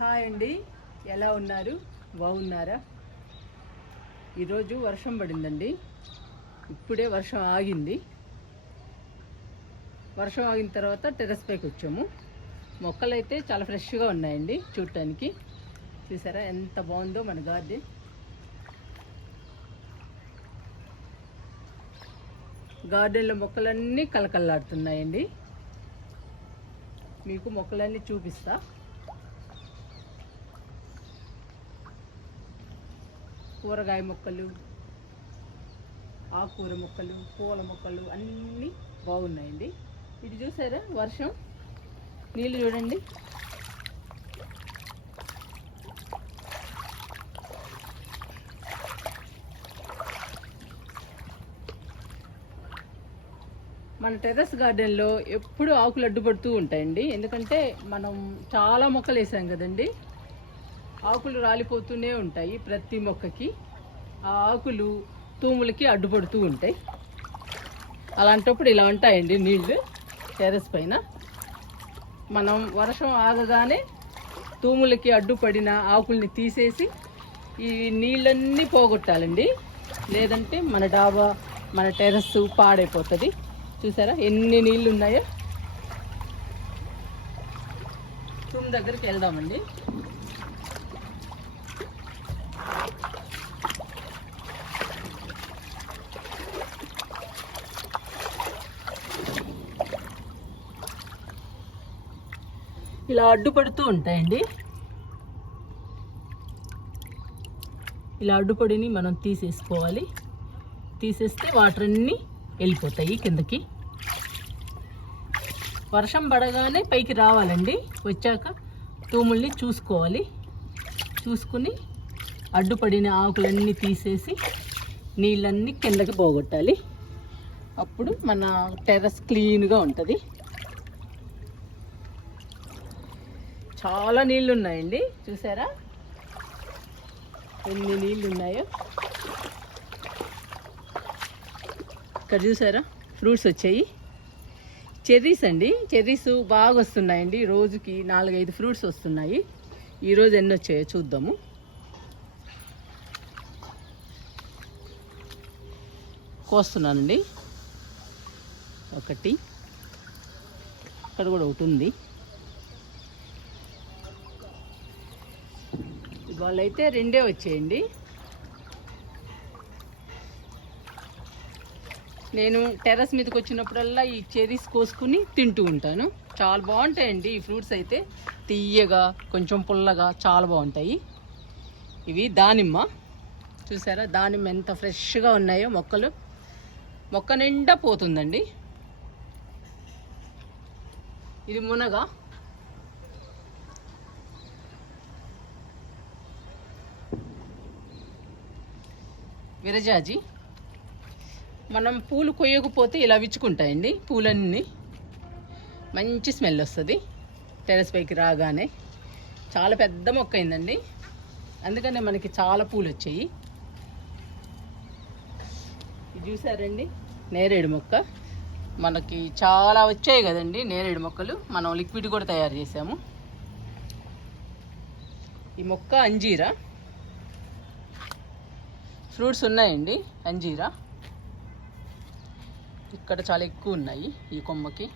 Hi అండి. ఎలా ఉన్నారు? బాగున్నారా? ఈరోజు వర్షం పడిందండి. ఇప్పుడే వర్షం ఆగింది. వర్షం ఆగిన తర్వాత టెర్రస్ పైకి వచ్చాము. మొక్కలు అయితే చాలా ఫ్రెష్గా ఉన్నాయండి చూడటానికి చూసారా ఎంత బాగుందో మన గార్డెన్. గార్డెన్లో మొక్కలన్నీ కలకల్లాడుతున్నాయండి మీకు మొక్కలన్నీ చూపిస్తా. కూరగాయ మొక్కలు ఆకుకూర మొక్కలు పూల మొక్కలు అన్నీ బాగున్నాయండి. ఇది చూసారా? వర్షం. నీళ్ళు చూడండి. మన టెర్రస్ గార్డెన్లో ఎప్పుడూ ఆకులు అడ్డుపడుతూ ఉంటాయండి. ఎందుకంటే మనం చాలా మొక్కలు వేసాం కదండి. ఆకులు రాలిపోతూనే ఉంటాయి ప్రతి మొక్కకి. ఆ ఆకులు తూములకి అడ్డుపడుతూ ఉంటాయి. అలాంటప్పుడు ఇలా ఉంటాయండి నీళ్ళు టెర్రస్ పైన. మనం వర్షం ఆగగానే తూములకి అడ్డుపడిన ఆకుల్ని తీసేసి ఈ నీళ్ళన్నీ పోగొట్టాలండి. లేదంటే మన డాబా మన టెర్రస్ పాడైపోతుంది. చూసారా ఎన్ని నీళ్ళు ఉన్నాయో తూము దగ్గరికి వెళ్దామండి. ఇలా అడ్డుపడుతూ ఉంటాయండి. ఇలా అడ్డుపడిని మనం తీసేసుకోవాలి. తీసేస్తే వాటర్ అన్నీ వెళ్ళిపోతాయి కిందకి. వర్షం పడగానే పైకి రావాలండి. వచ్చాక తూముల్ని చూసుకోవాలి. చూసుకుని అడ్డుపడిన ఆకులన్నీ తీసేసి నీళ్ళన్నీ కిందకి పోగొట్టాలి. అప్పుడు మన టెర్రస్ క్లీన్గా ఉంటుంది. చాలా నీళ్ళు ఉన్నాయండి చూసారా? ఎన్ని నీళ్ళు ఉన్నాయో ఇక్కడ చూసారా? ఫ్రూట్స్ వచ్చాయి. చెర్రీస్ అండి. చెర్రీస్ బాగా వస్తున్నాయండి రోజుకి నాలుగైదు ఫ్రూట్స్ వస్తున్నాయి. ఈరోజు ఎన్ని వచ్చాయో చూద్దాము. కోస్తున్నానండి. ఒకటి. ఇక్కడ కూడా ఒకటి ఉంది. ఇవాళ అయితే రెండే వచ్చేయండి. నేను టెర్రస్ మీదకి వచ్చినప్పుడల్లా ఈ చెరీస్ కోసుకుని తింటూ ఉంటాను. చాలా బాగుంటాయండి ఈ ఫ్రూట్స్ అయితే. తీయగా కొంచెం పుల్లగా చాలా బాగుంటాయి. ఇవి దానిమ్మ. చూసారా? దానిమ్మ ఎంత ఫ్రెష్గా ఉన్నాయో మొక్కలు. మొక్క నిండా పోతుందండి. ఇది మునగ. విరజాజి. మనం పూలు కొయ్యకపోతే ఇలా విచ్చుకుంటాయండి పూలన్నీ. మంచి స్మెల్ వస్తుంది. టెరెస్ పైకి రాగానే. చాలా పెద్ద మొక్క అయిందండి. అందుకనే మనకి చాలా పూలు వచ్చాయి. ఇది చూసారండి? నేరేడు మొక్క. మనకి చాలా వచ్చాయి కదండి నేరేడు మొక్కలు. మనం లిక్విడ్ కూడా తయారు చేసాము. ఈ మొక్క అంజీరా. ఫ్రూట్స్ ఉన్నాయండి అంజీరా. ఇక్కడ చాలా ఎక్కువ ఉన్నాయి ఈ కొమ్మకి.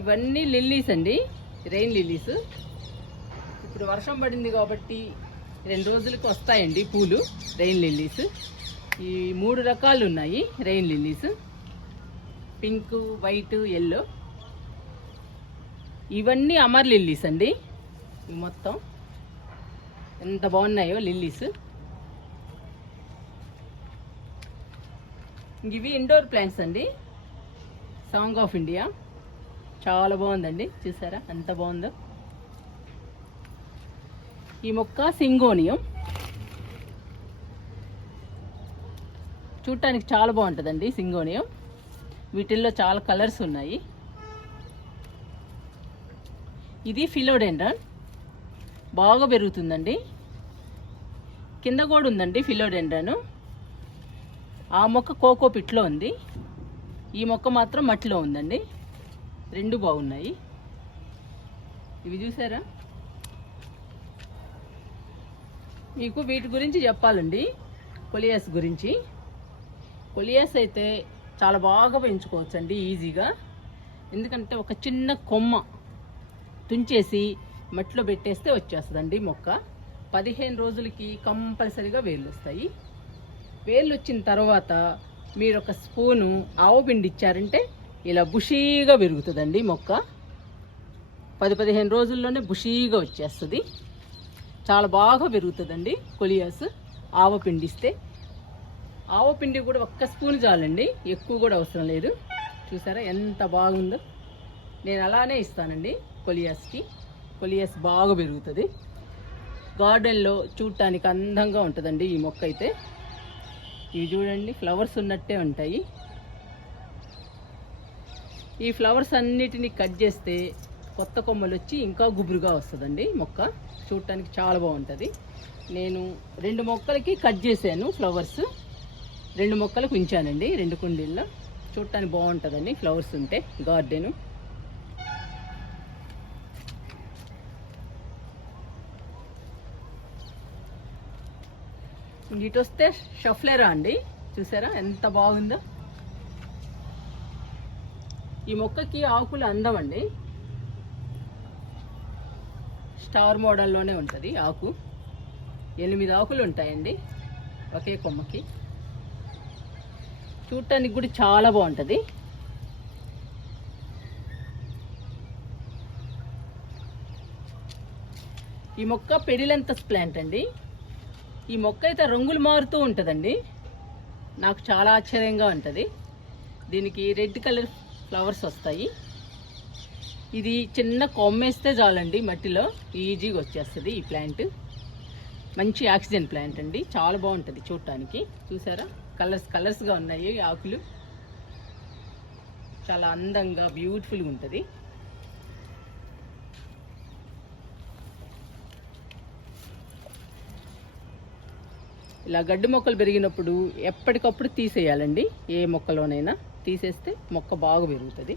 ఇవన్నీ లిల్లీస్ అండి రెయిన్ లిల్లీస్. ఇప్పుడు వర్షం పడింది కాబట్టి రెండు రోజులకు వస్తాయండి పూలు రెయిన్ లిల్లీస్. ఈ మూడు రకాలు ఉన్నాయి rain lilies. Pink white yellow. ఇవన్నీ అమర్ లిల్లీస్ అండి. ఇవి మొత్తం. ఎంత బాగున్నాయో లిల్లీస్. ఇవి ఇండోర్ ప్లాంట్స్ అండి. Song of India. చాలా బాగుందండి. చూసారా? ఎంత బాగుందో. ఈ మొక్క సింగోనియం. చూడటానికి చాలా బాగుంటుందండి సింగోనియం. వీటిల్లో చాలా కలర్స్ ఉన్నాయి. ఇది ఫిలోడెండ్రన్. బాగా పెరుగుతుందండి. కింద కూడా ఉందండి ఫిలోడెండ్రన్. ఆ మొక్క కోకో పిట్లో ఉంది. ఈ మొక్క మాత్రం మట్టిలో ఉందండి. రెండు బాగున్నాయి. ఇవి చూసారా? మీకు వీటి గురించి చెప్పాలండి. కొలియాస్ గురించి. కొలియాస్ అయితే చాలా బాగా పెంచుకోవచ్చు అండి ఈజీగా. ఎందుకంటే ఒక చిన్న కొమ్మ తుంచేసి మట్టిలో పెట్టేస్తే వచ్చేస్తుందండి మొక్క. పదిహేను రోజులకి కంపల్సరీగా వేళ్ళు వస్తాయి. వేళ్ళు వచ్చిన తర్వాత మీరు ఒక స్పూను ఆవు పిండి ఇచ్చారంటే ఇలా బుషీగా పెరుగుతుందండి మొక్క. పది పదిహేను రోజుల్లోనే బుషీగా వచ్చేస్తుంది. చాలా బాగా పెరుగుతుందండి కొలియాస్. ఆవ పిండిస్తే ఇస్తే ఆవ పిండి కూడా ఒక్క స్పూన్ చాలండి. ఎక్కువ కూడా అవసరం లేదు. చూసారా ఎంత బాగుందో. నేను అలానే ఇస్తానండి కొలియాస్కి. కొలియాస్ బాగా పెరుగుతుంది. గార్డెన్లో చూడటానికి అందంగా ఉంటుందండి ఈ మొక్క అయితే. ఇవి చూడండి ఫ్లవర్స్ ఉన్నట్టే ఉంటాయి. ఈ ఫ్లవర్స్ అన్నిటిని కట్ చేస్తే కొత్త కొమ్మలు వచ్చి ఇంకా గుబురుగా వస్తుందండి మొక్క. చూడటానికి చాలా బాగుంటుంది. నేను రెండు మొక్కలకి కట్ చేశాను ఫ్లవర్స్. రెండు మొక్కలకు ఉంచానండి రెండు కుండీల్లో. చూడటానికి బాగుంటుందండి ఫ్లవర్స్ ఉంటే గార్డెను. ఇటు వస్తే షఫ్లేరా అండి చూసారా ఎంత బాగుందో. ఈ మొక్కకి ఆకులు అందం అండి స్టార్ మోడల్లోనే ఉంటుంది ఆకు. ఎనిమిది ఆకులు ఉంటాయండి ఒకే కొమ్మకి. చూడటానికి కూడా చాలా బాగుంటుంది. ఈ మొక్క పెడిలెంతస్ ప్లాంట్ అండి. ఈ మొక్క అయితే రంగులు మారుతూ ఉంటుందండి. నాకు చాలా ఆశ్చర్యంగా ఉంటుంది. దీనికి రెడ్ కలర్ ఫ్లవర్స్ వస్తాయి. ఇది చిన్న కొమ్మేస్తే చాలండి మట్టిలో. ఈజీగా వచ్చేస్తుంది ఈ ప్లాంట్. మంచి ఆక్సిజన్ ప్లాంట్ అండి. చాలా బాగుంటుంది చూడటానికి. చూసారా? కలర్స్ కలర్స్గా ఉన్నాయి ఆకులు. చాలా అందంగా బ్యూటిఫుల్గా ఉంటుంది. ఇలా గడ్డి మొక్కలు పెరిగినప్పుడు ఎప్పటికప్పుడు తీసేయాలండి. ఏ మొక్కలోనైనా తీసేస్తే మొక్క బాగా పెరుగుతుంది.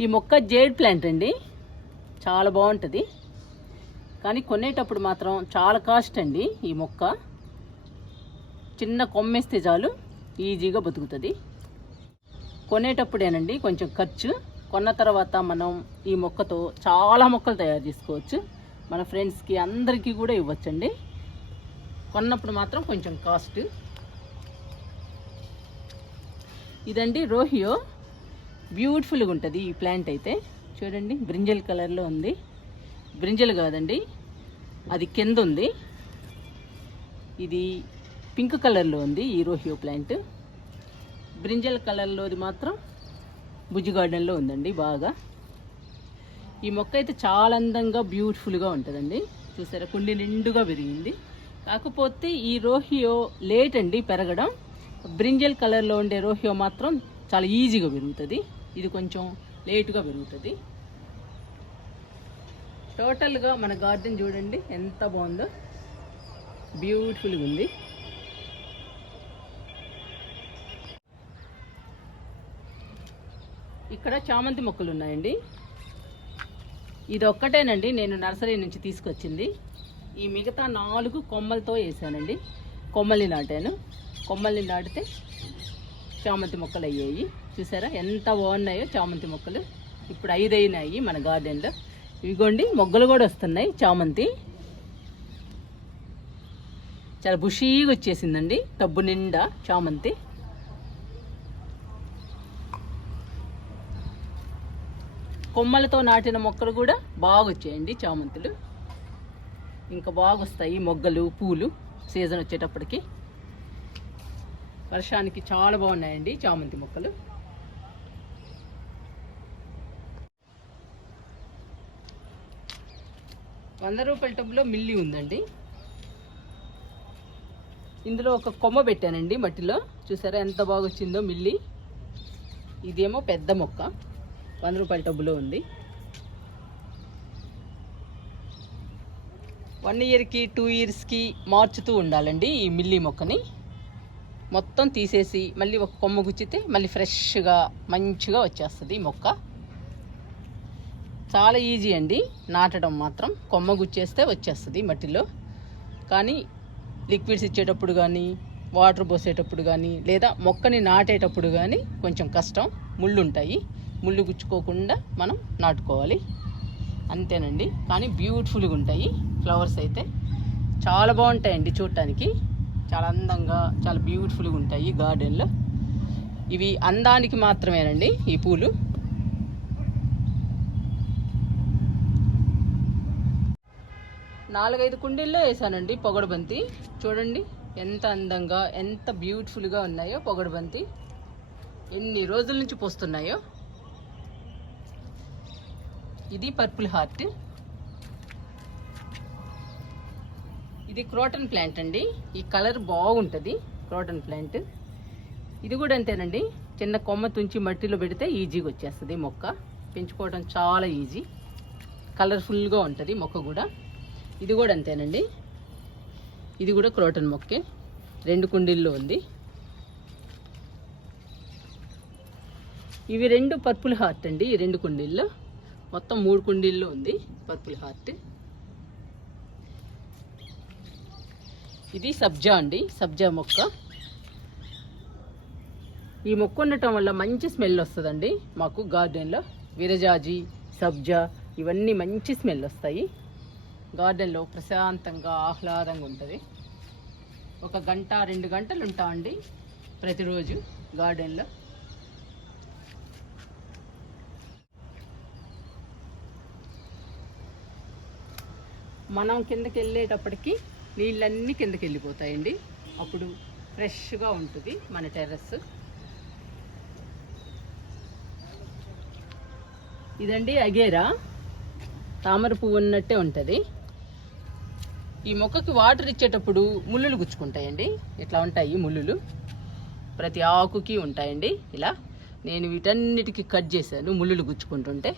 ఈ మొక్క జేడ్ ప్లాంట్ అండి. చాలా బాగుంటుంది. కానీ కొనేటప్పుడు మాత్రం చాలా కాస్ట్ అండి ఈ మొక్క. చిన్న కొమ్మేస్తే చాలు ఈజీగా బతుకుతుంది. కొనేటప్పుడేనండి కొంచెం ఖర్చు. కొన్న తర్వాత మనం ఈ మొక్కతో చాలా మొక్కలు తయారు చేసుకోవచ్చు. మన ఫ్రెండ్స్కి అందరికీ కూడా ఇవ్వచ్చండి. కొన్నప్పుడు మాత్రం కొంచెం కాస్ట్. ఇదండి రోహియో. బ్యూటిఫుల్గా ఉంటుంది ఈ ప్లాంట్ అయితే. చూడండి బ్రింజల్ కలర్లో ఉంది. బ్రింజల్ కాదండి. అది కింద ఉంది ఇది పింక్ కలర్లో ఉంది ఈ రోహియో ప్లాంట్. బ్రింజల్ కలర్లోది మాత్రం బుజ్జి గార్డెన్లో ఉందండి బాగా. ఈ మొక్క అయితే చాలా అందంగా బ్యూటిఫుల్గా ఉంటుందండి. చూసారా కుండి నిండుగా పెరిగింది కాకపోతే ఈ రోహియో లేట్ అండి పెరగడం. బ్రింజల్ కలర్లో ఉండే రోహియో మాత్రం చాలా ఈజీగా పెరుగుతుంది ఇది కొంచెం లేటుగా పెరుగుతుంది టోటల్గా మన గార్డెన్ చూడండి ఎంత బాగుందో. బ్యూటిఫుల్గా ఉంది. ఇక్కడ చామంతి మొక్కలు ఉన్నాయండి. ఇది ఒక్కటేనండి నేను నర్సరీ నుంచి తీసుకొచ్చింది. ఈ మిగతా నాలుగు కొమ్మలతో వేసానండి. కొమ్మల్ని నాటాను. కొమ్మల్ని నాటితే చామంతి మొక్కలు అయ్యాయి. చూసారా ఎంత బాగున్నాయో చామంతి మొక్కలు. ఇప్పుడు ఐదు అయినాయి మన గార్డెన్లో. ఇవిగోండి మొగ్గలు కూడా వస్తున్నాయి చామంతి. చాలా బుషీగా వచ్చేసిందండి టబ్బు నిండా చామంతి. కొమ్మలతో నాటిన మొక్కలు కూడా బాగా వచ్చాయండి చామంతులు. ఇంకా బాగా వస్తాయి మొగ్గలు పూలు సీజన్ వచ్చేటప్పటికి. వర్షానికి చాలా బాగున్నాయండి చామంతి మొక్కలు. వంద రూపాయల టబ్లో మిల్లి ఉందండి. ఇందులో ఒక కొమ్మ పెట్టానండి మట్టిలో. చూసారా ఎంత బాగా వచ్చిందో మిల్లి. ఇదేమో పెద్ద మొక్క. వంద రూపాయల టబ్బులో ఉంది. వన్ ఇయర్కి టూ ఇయర్స్కి మార్చుతూ ఉండాలండి ఈ మిల్లి మొక్కని. మొత్తం తీసేసి మళ్ళీ ఒక కొమ్మ గుచ్చితే మళ్ళీ ఫ్రెష్గా మంచిగా వచ్చేస్తుంది ఈ మొక్క. చాలా ఈజీ అండి. నాటడం మాత్రం. కొమ్మ గుచ్చేస్తే వచ్చేస్తుంది మట్టిలో. కానీ లిక్విడ్స్ ఇచ్చేటప్పుడు కానీ వాటర్ పోసేటప్పుడు కానీ లేదా మొక్కని నాటేటప్పుడు కానీ కొంచెం కష్టం. ముళ్ళు ఉంటాయి ముళ్ళు గుచ్చుకోకుండా మనం నాటుకోవాలి. అంతేనండి. కానీ బ్యూటిఫుల్గా ఉంటాయి. ఫ్లవర్స్ అయితే చాలా బాగుంటాయండి చూడటానికి చాలా అందంగా చాలా బ్యూటిఫుల్గా ఉంటాయి గార్డెన్లో ఇవి అందానికి మాత్రమేనండి ఈ పూలు. నాలుగైదు కుండీల్లో వేసానండి పొగడబంతి. చూడండి ఎంత అందంగా ఎంత బ్యూటిఫుల్గా ఉన్నాయో పొగడబంతి. ఎన్ని రోజుల నుంచి పోస్తున్నాయో. ఇది పర్పుల్ హార్ట్. ఇది క్రోటన్ ప్లాంట్ అండి. ఈ కలర్ బాగుంటుంది క్రోటన్ ప్లాంట్. ఇది కూడా అంతేనండి. చిన్న కొమ్మ తుంచి మట్టిలో పెడితే ఈజీగా వచ్చేస్తుంది మొక్క. పెంచుకోవడం చాలా ఈజీ. కలర్ఫుల్గా ఉంటుంది మొక్క కూడా. ఇది కూడా అంతేనండి. ఇది కూడా క్రోటన్ మొక్కే. రెండు కుండీల్లో ఉంది. ఇవి రెండు పర్పుల్ హార్ట్ అండి ఈ రెండు కుండీల్లో. మొత్తం మూడు కుండీల్లో ఉంది పర్పుల్ హార్ట్. ఇది సబ్జా అండి సబ్జా మొక్క. ఈ మొక్క ఉండటం వల్ల మంచి స్మెల్ వస్తుందండి మాకు గార్డెన్లో. విరజాజి సబ్జా ఇవన్నీ మంచి స్మెల్ వస్తాయి. గార్డెన్లో ప్రశాంతంగా ఆహ్లాదంగా ఉంటుంది. ఒక గంట రెండు గంటలు ఉంటామండి ప్రతిరోజు గార్డెన్లో. మనం కిందకి వెళ్ళేటప్పటికి నీళ్ళన్నీ కిందకి వెళ్ళిపోతాయండి అప్పుడు ఫ్రెష్గా ఉంటుంది మన టెర్రస్ ఇదండి అగేరా. తామర పువ్వు ఉన్నట్టే ఉంటుంది. ఈ మొక్కకి వాటర్ ఇచ్చేటప్పుడు ముళ్ళులు గుచ్చుకుంటాయండి. ఇట్లా ఉంటాయి ముళ్ళులు? ప్రతి ఆకుకి ఉంటాయండి. ఇలా నేను వీటన్నిటికీ కట్ చేశాను ముళ్ళులు గుచ్చుకుంటుంటే.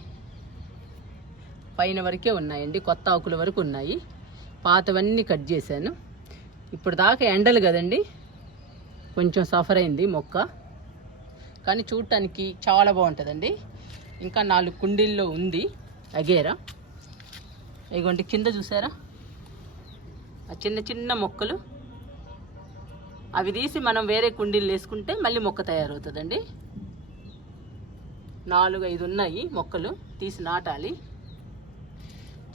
పైన వరకే ఉన్నాయండి కొత్త ఆకుల వరకు ఉన్నాయి. పాతవన్నీ కట్ చేశాను. ఇప్పుడు దాకా ఎండలు కదండి కొంచెం సఫర్ అయింది మొక్క. కానీ చూడటానికి చాలా బాగుంటుందండి. ఇంకా నాలుగు కుండీల్లో ఉంది అగేరా ఇగోండి కింద చూసారా? ఆ చిన్న చిన్న మొక్కలు. అవి తీసి మనం వేరే కుండీలు వేసుకుంటే మళ్ళీ మొక్క తయారవుతుందండి. నాలుగు ఐదు ఉన్నాయి మొక్కలు తీసి నాటాలి.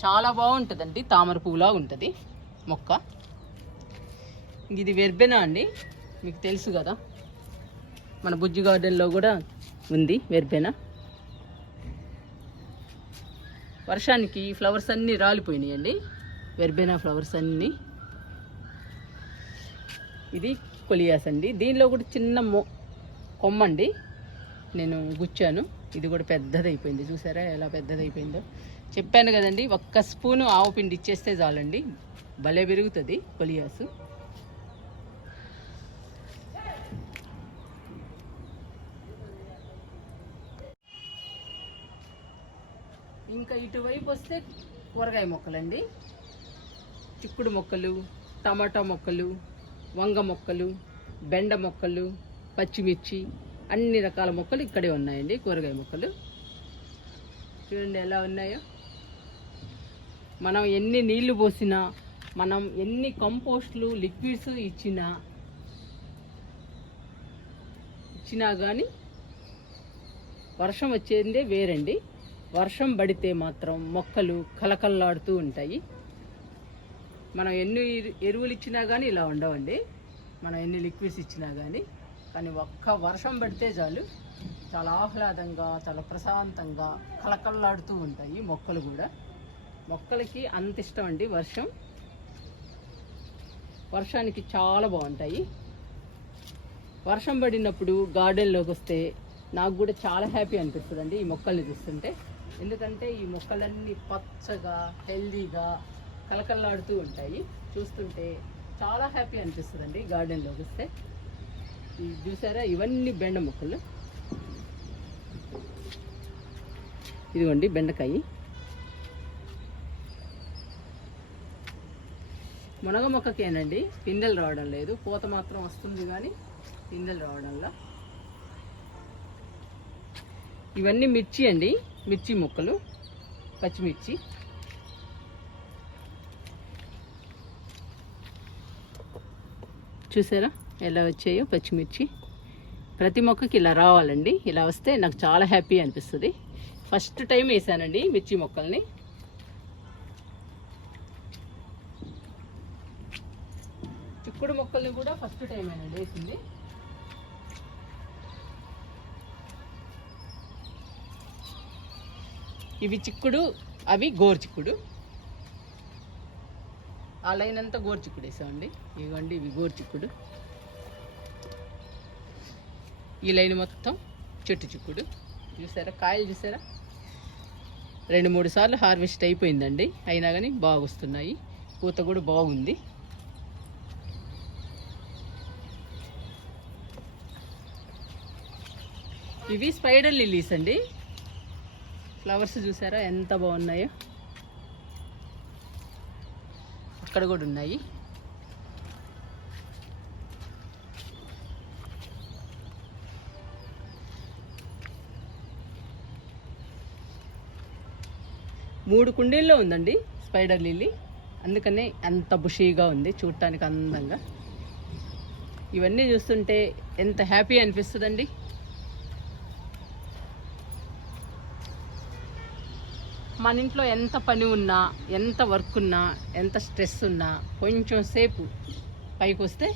చాలా బాగుంటుందండి తామర పువ్వులా ఉంటుంది మొక్క. ఇది వెర్బెనా అండి మీకు తెలుసు కదా. మన బుజ్జి గార్డెన్లో కూడా ఉంది వెర్బెనా. వర్షానికి ఫ్లవర్స్ అన్నీ రాలిపోయినాయండి. వెర్బేనా ఫ్లవర్స్ అన్నీ. ఇది కొలియాస్ అండి. దీనిలో కూడా చిన్న మొ కొమ్మండి. నేను గుచ్చాను. ఇది కూడా పెద్దదైపోయింది. చూసారా ఎలా పెద్దదైపోయిందో. చెప్పాను కదండి ఒక్క స్పూను ఆవు పిండి ఇచ్చేస్తే చాలండి. భలే పెరుగుతుంది కొలియాసు. ఇంకా ఇటువైపు వస్తే కూరగాయ మొక్కలండి. చిక్కుడు మొక్కలు టమాటా మొక్కలు వంగ మొక్కలు బెండ మొక్కలు పచ్చిమిర్చి అన్ని రకాల మొక్కలు ఇక్కడే ఉన్నాయండి కూరగాయ మొక్కలు. చూడండి ఎలా ఉన్నాయో. మనం ఎన్ని నీళ్ళు పోసినా మనం ఎన్ని కంపోస్ట్లు లిక్విడ్స్ ఇచ్చినా ఇచ్చినా కానీ వర్షం వచ్చేదే వేరండి. వర్షం పడితే మాత్రం మొక్కలు కలకల్లాడుతూ ఉంటాయి. మనం ఎన్ని ఎరువులు ఇచ్చినా కానీ ఇలా ఉండవండి. మనం ఎన్ని లిక్విడ్స్ ఇచ్చినా కానీ కానీ ఒక్క వర్షం పడితే చాలు. చాలా ఆహ్లాదంగా చాలా ప్రశాంతంగా కలకల్లాడుతూ ఉంటాయి మొక్కలు కూడా. మొక్కలకి అంత ఇష్టం అండి వర్షం. వర్షానికి చాలా బాగుంటాయి. వర్షం పడినప్పుడు గార్డెన్లోకి వస్తే నాకు కూడా చాలా హ్యాపీ అనిపిస్తుంది ఈ మొక్కల్ని చూస్తుంటే. ఎందుకంటే ఈ మొక్కలన్నీ పచ్చగా హెల్దీగా కలకల్లాడుతూ ఉంటాయి. చూస్తుంటే చాలా హ్యాపీ అనిపిస్తుంది అండి గార్డెన్లోకి వస్తే చూసారా? ఇవన్నీ బెండ మొక్కలు. ఇదిగోండి బెండకాయ. మునగ మొక్కకేనండి పిందెలు రావడం లేదు. పూత మాత్రం వస్తుంది కానీ పిందెలు రావడంలో. ఇవన్నీ మిర్చి అండి మిర్చి ముక్కలు పచ్చిమిర్చి. చూసారా? ఎలా వచ్చాయో పచ్చిమిర్చి. ప్రతి మొక్కకి ఇలా రావాలండి. ఇలా వస్తే నాకు చాలా హ్యాపీ అనిపిస్తుంది. ఫస్ట్ టైం వేసానండి మిర్చి మొక్కల్ని. చిక్కుడు మొక్కల్ని కూడా ఫస్ట్ టైం అయినండి వేసింది. ఇవి చిక్కుడు అవి గోరు చిక్కుడు. ఆ లైన్ అంతా గోరుచుక్కుడు వేసామండి ఇవ్వండి ఇవి గోరు చిక్కుడు ఈ లైన్ మొత్తం చెట్టు చిక్కుడు. చూసారా? కాయలు చూసారా? రెండు మూడు సార్లు హార్వెస్ట్ అయిపోయిందండి. అయినా కానీ బాగా వస్తున్నాయి పూత కూడా బాగుంది. ఇవి స్పైడర్ లిల్లీస్ అండి. ఫ్లవర్స్ చూసారా? ఎంత బాగున్నాయో. అక్కడ కూడా ఉన్నాయి. మూడు కుండీల్లో ఉందండి స్పైడర్ లిల్లీ. అందుకనే అంత బుషీగా ఉంది చూడటానికి అందంగా. ఇవన్నీ చూస్తుంటే ఎంత హ్యాపీ అనిపిస్తుందండి. మన ఇంట్లో ఎంత పని ఉన్నా ఎంత వర్క్ ఉన్నా ఎంత స్ట్రెస్ ఉన్నా కొంచెం సేపు పైకి వస్తే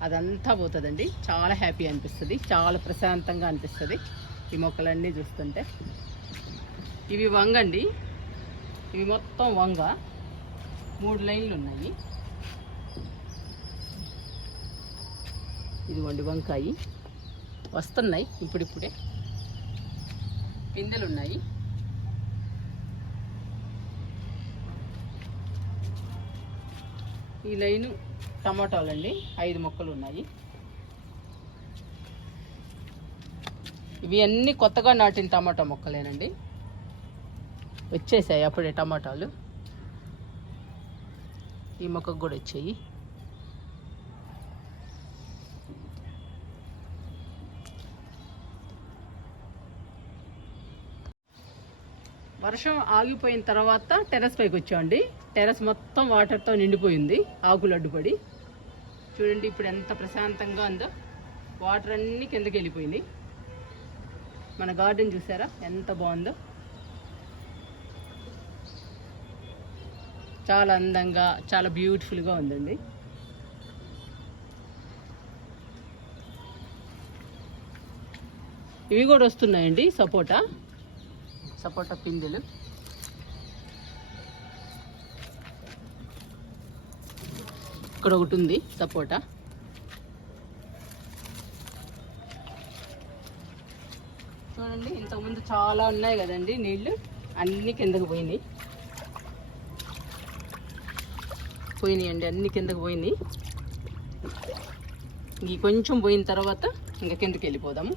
అదంతా పోతుందండి. చాలా హ్యాపీ అనిపిస్తుంది చాలా ప్రశాంతంగా అనిపిస్తుంది. ఈ మొక్కలన్నీ చూస్తుంటే. ఇవి వంగండి. ఇవి మొత్తం వంగ. మూడు లైన్లు ఉన్నాయి. ఇదిగోండి వంకాయి. వస్తున్నాయి ఇప్పుడిప్పుడే. పిందెలు ఉన్నాయి ఈ లైను టమాటాలండి. ఐదు మొక్కలు ఉన్నాయి ఇవి అన్నీ కొత్తగా నాటిన టమాటా మొక్కలేనండి. వచ్చేసాయి అప్పుడే టమాటాలు. ఈ మొక్కకు కూడా వచ్చాయి. వర్షం ఆగిపోయిన తర్వాత టెర్రస్ పైకి వచ్చామండి. టెర్రస్ మొత్తం వాటర్తో నిండిపోయింది. ఆకులు అడ్డుపడి. చూడండి ఇప్పుడు ఎంత ప్రశాంతంగా ఉందో. వాటర్ అన్నీ కిందకి వెళ్ళిపోయింది. మన గార్డెన్ చూసారా? ఎంత బాగుందో. చాలా అందంగా చాలా బ్యూటిఫుల్గా ఉందండి. ఇవి కూడా వస్తున్నాయండి సపోటా. సపోటా పిందెలు. ఇక్కడ ఒకటి ఉంది సపోటా. చూడండి ఇంతకుముందు చాలా ఉన్నాయి కదండి నీళ్ళు అన్ని కిందకు పోయినాయి. పోయినాయండి అన్ని కిందకు పోయినాయి. ఇంక కొంచెం పోయిన తర్వాత ఇంకా కిందకి వెళ్ళిపోదాము.